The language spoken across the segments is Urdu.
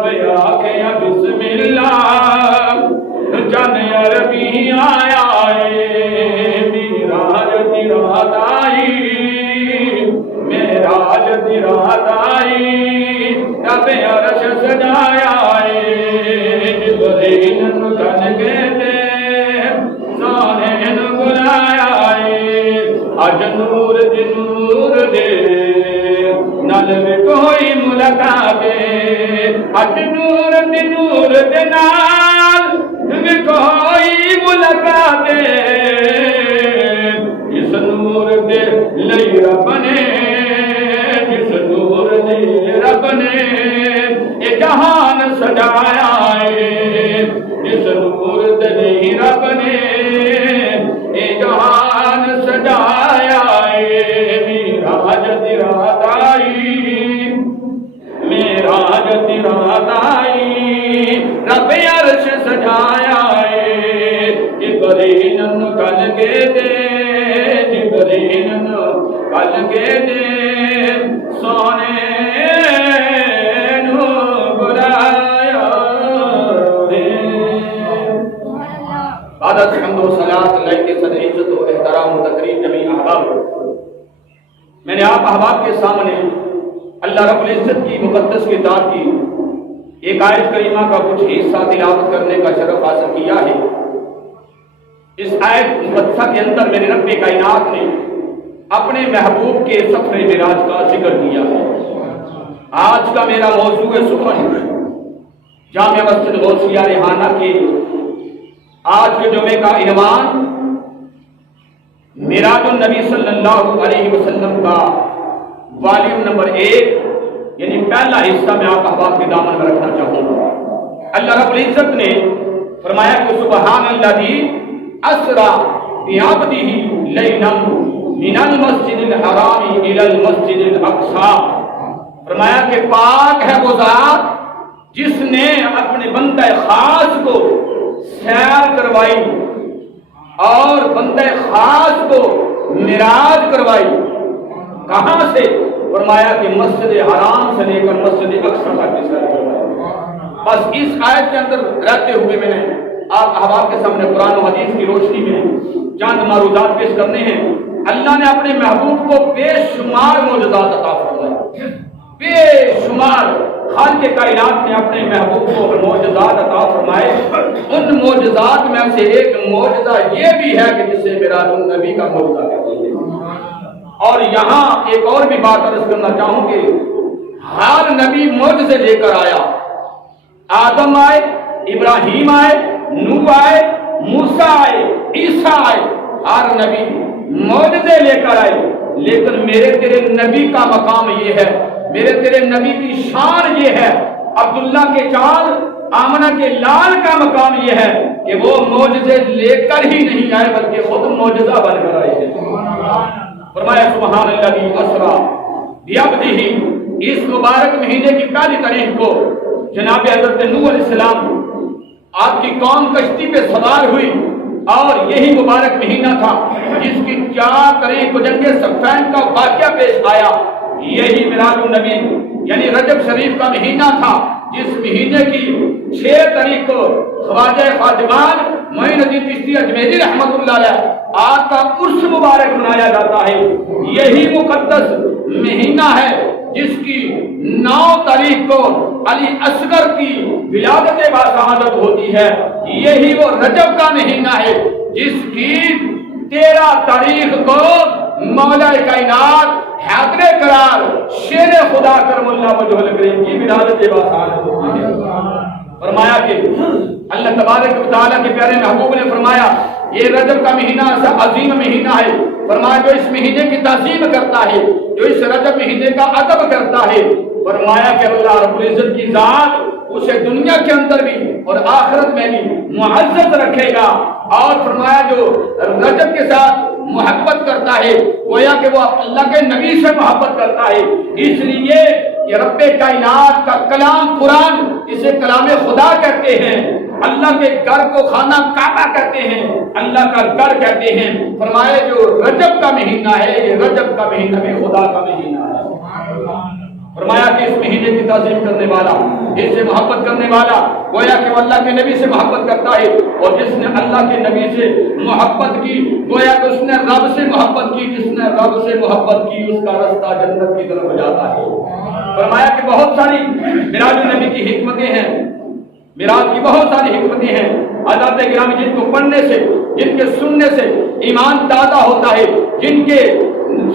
رب آکھے یا بسم اللہ جن عربی آیا ہے میراج دی رات آئی میراج دی رات آئی رب عرش سجایا ہے جبریل نو تن کے سونے نو بلایا ہے اج نور دے نال میں کوئی ملاقات اج نور دے نال میں کوئی ملاقات اس نور دے لئی رب نے جس نور دے رب نے اے جہان سجایا ہے جس نور دے لئی رب نے اے جہان سجایا ہے میراج دی رات آئی میراج دی رات آئی رب عرش سجایا ہے جبریل نو کل کے جبریل نو کل کے سونے نو بلایا بعد از حمد و صلاۃ اللہ کے صدر عزت و احترام و تقریم جمیع احباب، میں نے آپ احباب کے سامنے اللہ رب العزت کی مقدس کتاب کی ایک آیت کریمہ کا کچھ حصہ تلاوت کرنے کا شرف حاصل کیا ہے۔ اس آیت مقدسہ کے اندر میرے رب کائنات نے اپنے محبوب کے سفر معراج کا ذکر کیا ہے۔ آج کا میرا موضوع سخن جامع مسجد غوثیہ ریحانہ کے آج کے جمعے کا عنوان معراج النبی صلی اللہ علیہ وسلم کا والیوم نمبر 1 یعنی پہلا حصہ میں آپ احباب کے دامن میں رکھنا چاہوں گا۔ اللہ رب العزت نے فرمایا کہ سبحان الذی اسری بعبدہ لیلا من المسجد الحرام الی المسجد الاقصی، فرمایا کہ پاک ہے وہ ذات جس نے اپنے بندہ خاص کو سیر کروائی اور بندہ خاص کو معراج کروائی۔ کہاں سے؟ فرمایا کہ مسجد حرام سے لے کر مسجد اقصی تک کی سیر کروائی۔ بس اس آیت کے اندر رہتے ہوئے میں نے آپ احباب کے سامنے قرآن و حدیث کی روشنی میں چند معروضات پیش کرنے ہیں۔ اللہ نے اپنے محبوب کو بے شمار معجزات عطا فرمائے، بے شمار خالق کائنات نے اپنے محبوب کو معجزات عطا فرمائے۔ ان معجزات میں سے ایک معجزہ یہ بھی ہے کہ جسے معراج النبی کا معجزہ کہتے ہیں۔ اور یہاں ایک اور بھی بات عرض کرنا چاہوں گے، ہر نبی معجزے لے کر آیا۔ آدم آئے، ابراہیم آئے، نوح آئے، موسیٰ آئے، عیسیٰ آئے، ہر نبی معجزے لے کر آئے، لیکن میرے تیرے نبی کا مقام یہ ہے، میرے تیرے نبی کی شان یہ ہے، عبداللہ کے چال آمنہ کے لال کا مقام یہ ہے کہ وہ معجزے لے کر ہی نہیں آئے بلکہ خود معجزہ بن کر آئے ہیں۔ فرمایا سبحان الذی اسری بعبدہ، اس مبارک مہینے کی پہلی تاریخ کو جناب حضرت نوح علیہ السلام آپ کی قوم کشتی پہ سوار ہوئی اور یہی مبارک مہینہ تھا جس کی 4 تاریخ کو جنگ صفین کا واقعہ پیش آیا۔ یہی معراج النبی یعنی رجب شریف کا مہینہ تھا جس مہینے کی 6 تاریخ کو خواجہ خواجگان معین الدین چشتی اجمیری رحمۃ اللہ علیہ آپ کا عرس مبارک منایا جاتا ہے۔ یہی مقدس مہینہ ہے جس کی 9 تاریخ کو علی اصغر کی ولادت باشہادت ہوتی ہے۔ یہی وہ رجب کا مہینہ ہے جس کی 13 تاریخ کو مولا کائنات حیدر قرار شیر خدا کرم اللہ وجہ الکریم کی ولادت باشہادت ہوتی ہے۔ فرمایا کہ اللہ تبارک و تعالیٰ کے پیارے محبوب نے فرمایا یہ رجب کا مہینہ ایسا عظیم مہینہ ہے، فرمایا جو اس مہینے کی تعظیم کرتا ہے، جو اس رجب مہینے کا ادب کرتا ہے، فرمایا کہ اللہ رب العزت کی ذات اسے دنیا کے اندر بھی اور آخرت میں بھی معزز رکھے گا۔ اور فرمایا جو رجب کے ساتھ محبت کرتا ہے گویا کہ وہ اللہ کے نبی سے محبت کرتا ہے۔ اس لیے یہ رب کائنات کا کلام قرآن اسے کلام خدا کہتے ہیں، اللہ کے گھر کو خانہ کعبہ کہتے ہیں، اللہ کا گھر کہتے ہیں۔ فرمایا جو رجب کا مہینہ ہے یہ رجب کا مہینہ بھی خدا کا مہینہ ہے۔ فرمایا کہ اس مہینے کی تعظیم کرنے والا، اس سے محبت کرنے والا گویا کہ وہ اللہ کے نبی سے محبت کرتا ہے، اور جس نے اللہ کے نبی سے محبت کی گویا کہ اس نے رب سے محبت کی، جس نے رب سے محبت کی اس کا رستہ جنت کی طرف جاتا ہے۔ فرمایا کہ بہت ساری معراج النبی کی حکمتیں ہیں، معراج کی بہت ساری حکمتیں ہیں۔ حضرات گرامی جن کو پڑھنے سے، جن کے سننے سے ایمان تازہ ہوتا ہے، جن کے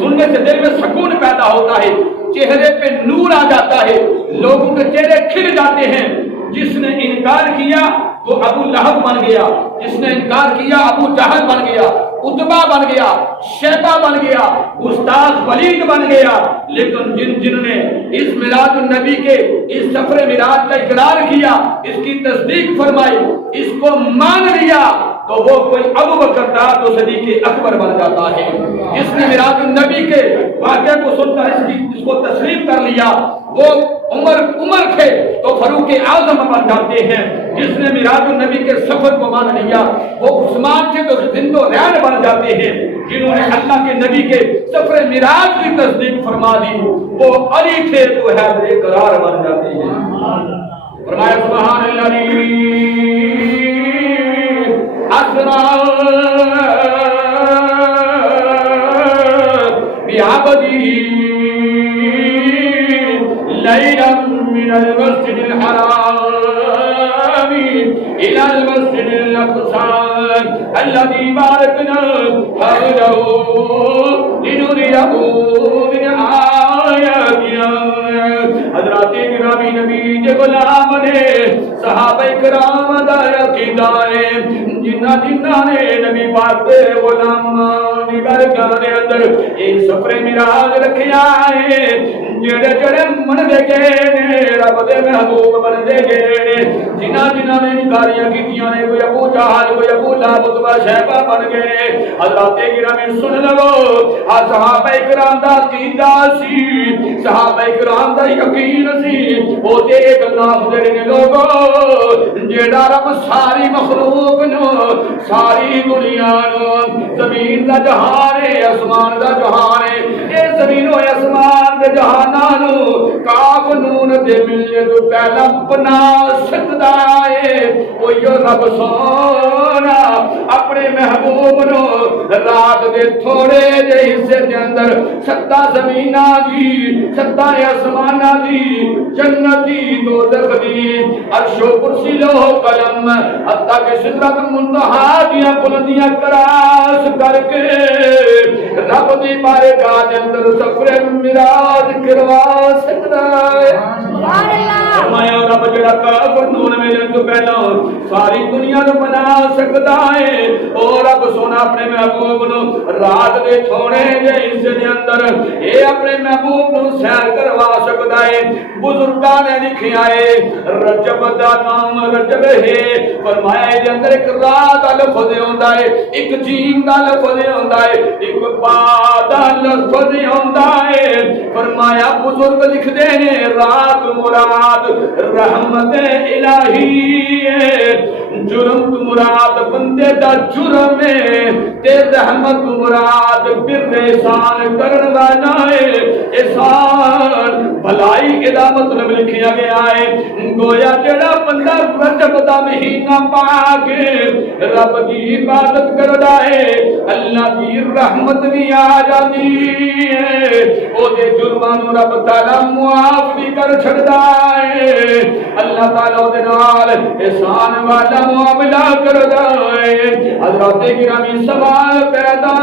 سننے سے دل میں سکون پیدا ہوتا ہے، چہرے پہ نور آ جاتا ہے، لوگوں کے چہرے کھل جاتے ہیں۔ جس نے انکار کیا وہ ابو لہب بن گیا، جس نے انکار کیا ابو جہل بن گیا، عتبہ بن گیا، شیبہ بن گیا، گستاخ ولید بن گیا۔ لیکن جن نے اس میلاد النبی کے اس سفر معراج کا اقرار کیا، اس کی تصدیق فرمائی، اس کو مان لیا، تو وہ کوئی ابو بکر تھا تو صدیق اکبر بن جاتا ہے۔ جس نے میراج النبی کے واقعے کو سن کر اس کو تسلیم کر لیا، وہ عمر تھے تو فاروق اعظم بن جاتے ہیں۔ جس نے میراج النبی کے سفر کو مان لیا وہ عثمان تھے تو زند و رین بن جاتے ہیں۔ جنہوں نے اللہ کے نبی کے سفر معراج کی تصدیق فرما دی وہ علی تھے تو حیدر قرار بن جاتے ہیں۔ فرمایا سبحان اللہ بعبده ليلا من المسجد الحرام إلى المسجد الأقصى الذي باركنا حوله لنريه من آياتنا۔ حضرات گرامی نبی کے غلام نے صحابہ کرام دا عقیدہ ہے، جنہ نے نبی پاک دے غلام دی بارگاہ دے اندر ایک سفر معراج رکھیا ہے۔ جڑے من دے گئے نے رب دے محبوب بن دے گئے نے، جنہ نے انکاریاں کیتیاں نے، کوئی ابو جہل، کوئی ابو لہب، عتبہ شیبہ بن گئے۔ حضرات گرامی سن لو، صحابہ کرام دا عقیدہ سی، صحابہ کرام دا یقین سی، او تے گلاں جڑے نے لوگوں جیڑا رب ساری مخلوق نو، ساری دنیا نو، زمین دا جہان ہے، آسمان دا جہان ہے، اے زمین و آسمان دے جہاناں نو کاف نون دے ملنے تو پہلا بنا سکدا ہے۔ اوہی رب سونا اپنے محبوب نو رات دے تھوڑے جے حصے دے اندر ستا زمیناں دی، ستا آسماناں دی، جنت دی، دوزخ دی، عرش و کرسی لوح قلم، حتیٰ کہ سدرۃ المنتہا دیاں بلندیاں کراس کر کے رب دی بارگاہ دے اندر سفر معراج کروا سکدا ہے۔ فرمایا رب جڑا کاف نون ملن تو پہلا ساری دنیا نو بنا سکدا ہے، او رب سونا اپنے محبوب نو رات دے تھوڑے جے حصے دے اندر اے اپنے محبوب نو سیر کروا سکدا ہے۔ بزرگاں نے لکھیا ہے رجب دا نام رجب ہے، فرمایا دے اندر ایک را دا لفظ ہوندا ہے، ایک جیم دا لفظ ہوندا ہے، ایک با دا لفظ ہوندا ہے۔ فرمایا بزرگ لکھ دے نے رات مراد رحمت الہی ہے، جرم مراد بندے دا جرم ہے، تے رحمت مراد بر احسان کرن والا ہے۔ احسان بھلائی دا مطلب لکھیا گیا ہے، گویا جڑا بندہ رجب دا مہینہ پا کے رب دی عبادت کردا ہے اللہ دی رحمت بھی آ جاتی ہے، او دے جرماں نو رب تعالی معاف بھی کر چھڑدا ہے، اللہ تعالی او دے نال احسان والا معاملہ کردا ہے۔ حضرات گرامی سوال پیدا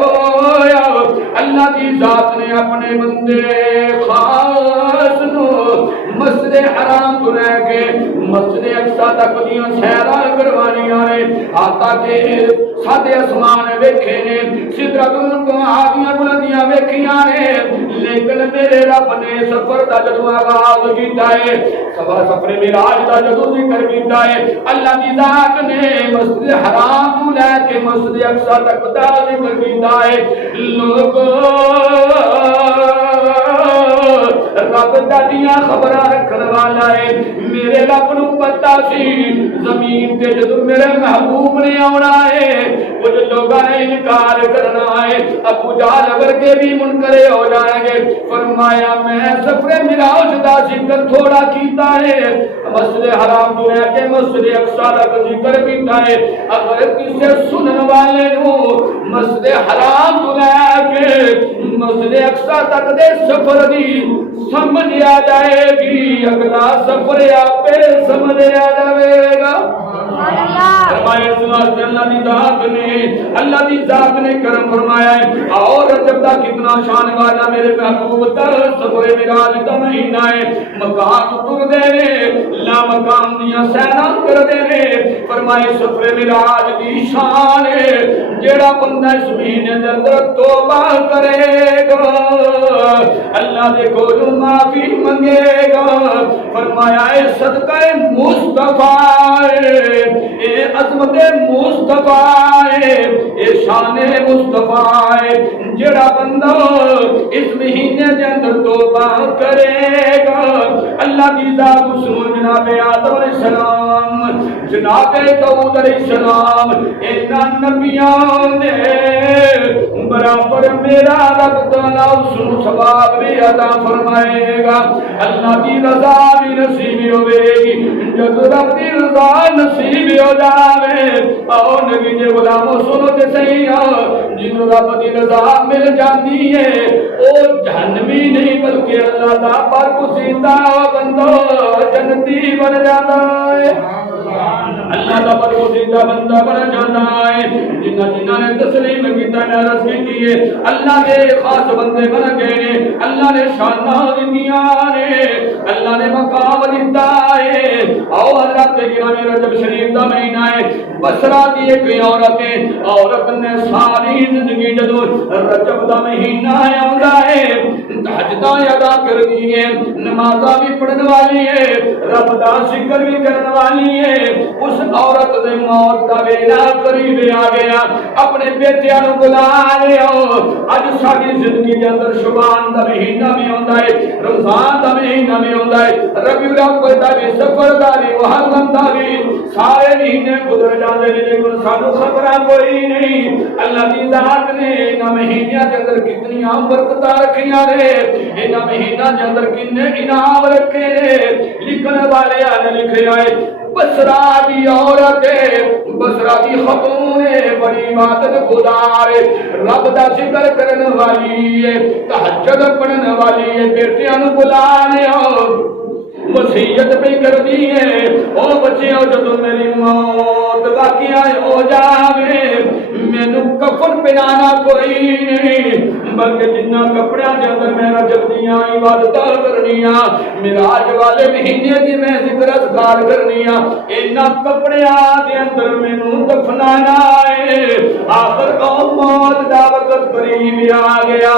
ہویا، اللہ دی ذات نے اپنے بندے خاص نو مسجد حرام تو لے کے مسجد اقصی تک دیاں سیراں کروانیاں نے، آتا کہ سادے آسمان ویکھے نے، سدرۃ المنتہا دیاں بلندیاں ویکھیاں نے، لیکن میرے رب نے سفر دا جدوں آغاز کیتا ہے، سفر معراج دا جدوں ذکر کیتا ہے، اللہ دی ذات نے مسجد حرام تو لے کے مسجد اقصی تک دا ذکر کیتا ہے۔ لوگوں رب دادیاں خبراں رکھن والا ہے میرے رب نو پتہ سی زمین تے جدوں میرے محبوب نے آنا ہے کچھ لوگاں نے انکار کرنا ہے ابو جہل ورگے بھی منکر ہو جائیں گے فرمایا میں سفر معراج دا ذکر تھوڑا کیتا ہے مسجد حرام تو لے کے مسجد اقصی تک ذکر کیتا ہے اگر کسے سنن والے نو مسجد حرام تو لے کے مسجد اقصی تک دے سفر دی سمجھ آ جائے گی اگلا سفر آپ سمجھ آ جائے گا اللہ دی ذات نے کرم فرمایا ہے اور رجب دا کتنا شان والا میرے محبوب در سفر معراج دا مہینہ ہے مقام تر دے نے لا مقام دیا سینا کر دے نے فرمائے سفر معراج دی شان ہے جیڑا بندہ اس مہینے دے اندر توبہ کرے گا اللہ دے کولوں معافی منگے گا فرمایا اے صدقہ مصطفیٰ اے عظمت مصطفیٰ اے شان مصطفیٰ جڑا بندہ اس مہینے دے اندر توبہ کرے گا اللہ کی ذات سن جناب آدم علیہ السلام جناب داؤد علیہ السلام ان نبیوں نے برابر میرا رب تعالیٰ اس کو ثواب بھی عطا فرمائے گا اللہ کی رضا بھی نصیب ہوے گی جب رب کی رضا نصیب ہو جاوے اور نبی دے غلاموں سنو تے صحیح جنوں رب کی رضا مل جاتی ہے او جہنمی نہیں بلکہ اللہ دا برگزیدہ بندہ جنتی بن جاتا ہے اللہ دا برگزیدہ بندہ بن جاتا ہے جنہاں نے تسلیم کیتا ہے عرض کی ہے اللہ نے خاص بندے بن گئے اللہ نے شاناں دنیا نے اللہ نے مقام دیتا ہے اور حضرت گرامی رجب شریف دا مہینہ ہے بصرہ دی ایک عورت نے ساری زندگی جدوں رجب دا مہینہ آوندا ہے تہجداں ادا کرنی ہے نمازاں بھی پڑھن والی ہے رب دا ذکر بھی کرن والی ہے اس عورت دے موت دا ویلا قریب آ گیا اپنے بیٹیاں نو بلا لیا اج ساری زندگی دے اندر شعبان دا مہینہ بھی ہوندا ہے رمضان دا مہینہ بھی ہوندا ہے ربیع الاول دا بھی سفر دا بھی محرم دا بھی سارے مہینے گزر جاندے نے لیکن سانو خبراں کوئی نہیں اللہ دی ذات نے انہاں مہینیاں دے اندر کتنی برکتاں رکھیاں نے انہاں مہیناں دے اندر کنے انعام رکھے نے لکھن والے نے لکھیا ہے بصرہ دی عورت بصرہ دی خاتون بڑی عبادت گزار رب دا ذکر کرن والی ہے تہجد پڑھن والی ہے بیٹیاں نو بلا لیا وصیت پہ کر دی ہے او بچیاں جدوں میری موت باقی ہو جاوے مینوں کفن پہنانا کوئی نہیں بلکہ جنہ کپڑیاں دے اندر میں رجب دیاں عبادتاں کرنیاں معراج والے مہینے دی میں ذکر اذکار کرنیاں انہاں کپڑیاں دے اندر مینوں دفنانا ہے آخر قوم موت دا وقت قریب آ گیا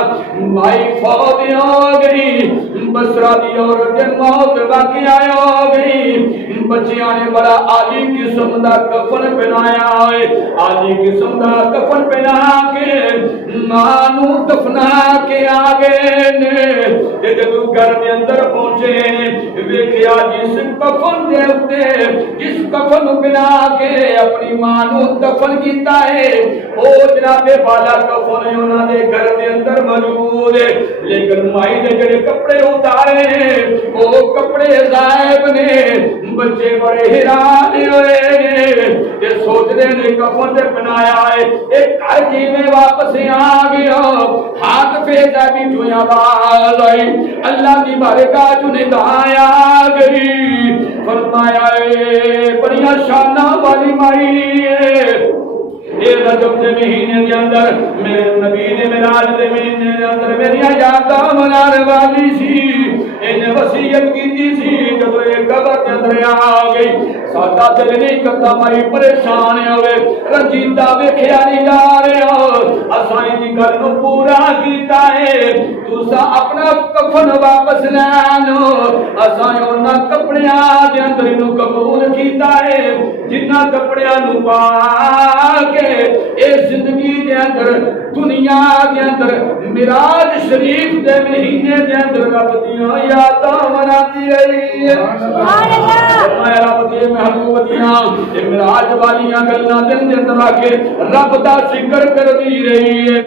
مائی فوت ہو گئی بصرہ دی عورت دی موت باقی ہو گئی بچیاں نے بڑا عالی قسم دا کفن پہنایا ہے عالی قسم دا کفن پہنا کے ماں نو دفنا کے آگے نے جدوں گھر دے اندر پہنچے ویکھیا جس کفن دے اوتے جس کفن پہنا کے اپنی ماں نو دفن کیتا ہے او جناب والا کفن انہاں دے گھر دے اندر موجود ہے لیکن مائی دے جڑے کپڑے اتارے او کپڑے غائب نے بچے بڑے حیران ہوئے نے سوچ دے نے کفن تے بنایا ہے ایک گھر کی میں واپس آ گیا ہاتھ پہ بھی جو آواز آئی اللہ کی بارگاہ جو ندائیں آ گئی فرمایا اے بڑی شانہ والی مائی اے رجب دے مہینے دے اندر میرے نبی نے معراج دے مہینے دے اندر میری یاداں منانے والی سی انہیں وصیت کی سی جب ایک قبر کے اندر آ گئی ساڈا دل نہیں کرتا مائی پریشان ہوئے رنجیدہ ویکھیا نہیں جا رہا اساں دی گل نو پورا کیتا ہے تساں اپنا کفن واپس لے لو اساں انہاں کپڑیاں دے اندر نو قبول کیتا ہے جنہاں کپڑیاں نو پا کے اے زندگی دے اندر دنیا دے اندر معراج شریف دے مہینے دے اندر رب دیاں یاداں مناتی رہی ہے سبحان اللہ رب دے محبوب دیاں معراج والیاں گلاں دے اندر آ کے رب دا ذکر کر دی رہی ہے